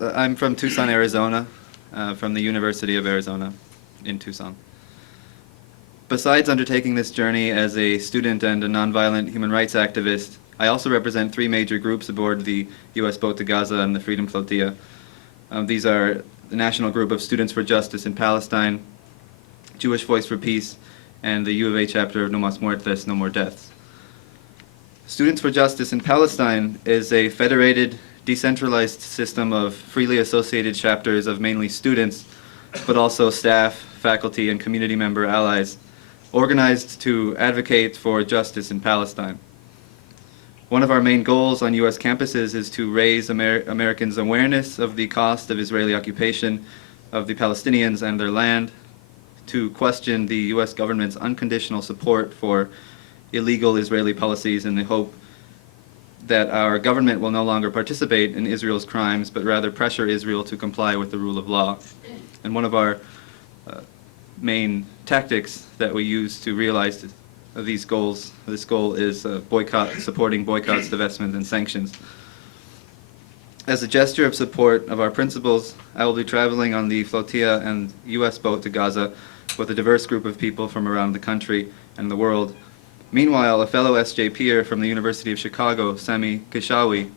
I'm from Tucson, Arizona, from the University of Arizona in Tucson. Besides undertaking this journey as a student and a nonviolent human rights activist, I also represent three major groups aboard the U.S. boat to Gaza and the Freedom Flotilla. These are the National Group of Students for Justice in Palestine, Jewish Voice for Peace, and the U of A chapter of No Mas Muertes, No More Deaths. Students for Justice in Palestine is a federated, decentralized system of freely associated chapters of mainly students, but also staff, faculty, and community member allies, organized to advocate for justice in Palestine. One of our main goals on U.S. campuses is to raise Americans' awareness of the cost of Israeli occupation of the Palestinians and their land, to question the U.S. government's unconditional support for illegal Israeli policies in the hope that our government will no longer participate in Israel's crimes, but rather pressure Israel to comply with the rule of law. And one of our main tactics that we use to realize these goals, this goal is supporting boycotts, divestment, and sanctions. As a gesture of support of our principles, I will be traveling on the flotilla and U.S. boat to Gaza with a diverse group of people from around the country and the world. Meanwhile, a fellow SJ peer from the University of Chicago, Sami Kishawi,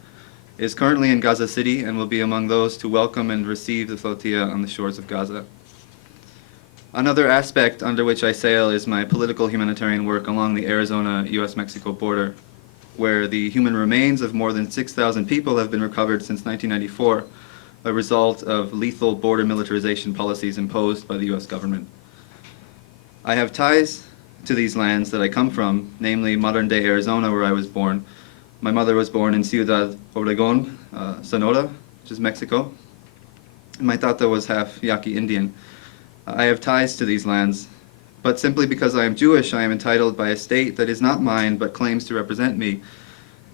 is currently in Gaza City and will be among those to welcome and receive the flotilla on the shores of Gaza. Another aspect under which I sail is my political humanitarian work along the Arizona-U.S.-Mexico border, where the human remains of more than 6,000 people have been recovered since 1994, a result of lethal border militarization policies imposed by the U.S. government. I have ties to these lands that I come from, namely modern-day Arizona, where I was born. My mother was born in Ciudad Obregón, Sonora, which is Mexico. My tata was half Yaqui Indian. I have ties to these lands, but simply because I am Jewish, I am entitled by a state that is not mine but claims to represent me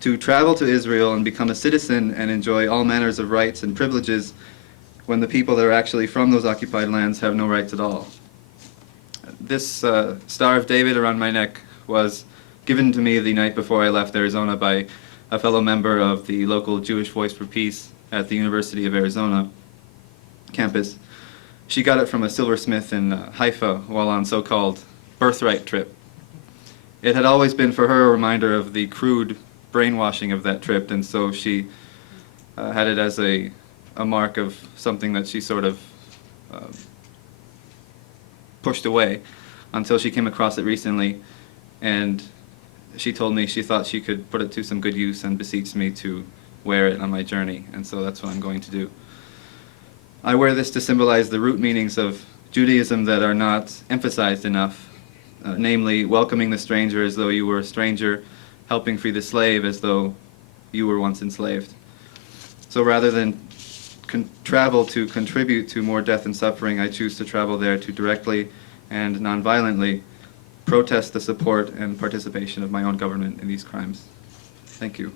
to travel to Israel and become a citizen and enjoy all manners of rights and privileges when the people that are actually from those occupied lands have no rights at all. This Star of David around my neck was given to me the night before I left Arizona by a fellow member of the local Jewish Voice for Peace at the University of Arizona campus. She got it from a silversmith in Haifa while on so-called birthright trip. It had always been for her a reminder of the crude brainwashing of that trip, and so she had it as a mark of something that she sort of pushed away until she came across it recently, and she told me she thought she could put it to some good use and beseeched me to wear it on my journey, and so that's what I'm going to do. I wear this to symbolize the root meanings of Judaism that are not emphasized enough, namely welcoming the stranger as though you were a stranger, helping free the slave as though you were once enslaved. So rather than travel to contribute to more death and suffering, I choose to travel there to directly and nonviolently protest the support and participation of my own government in these crimes. Thank you.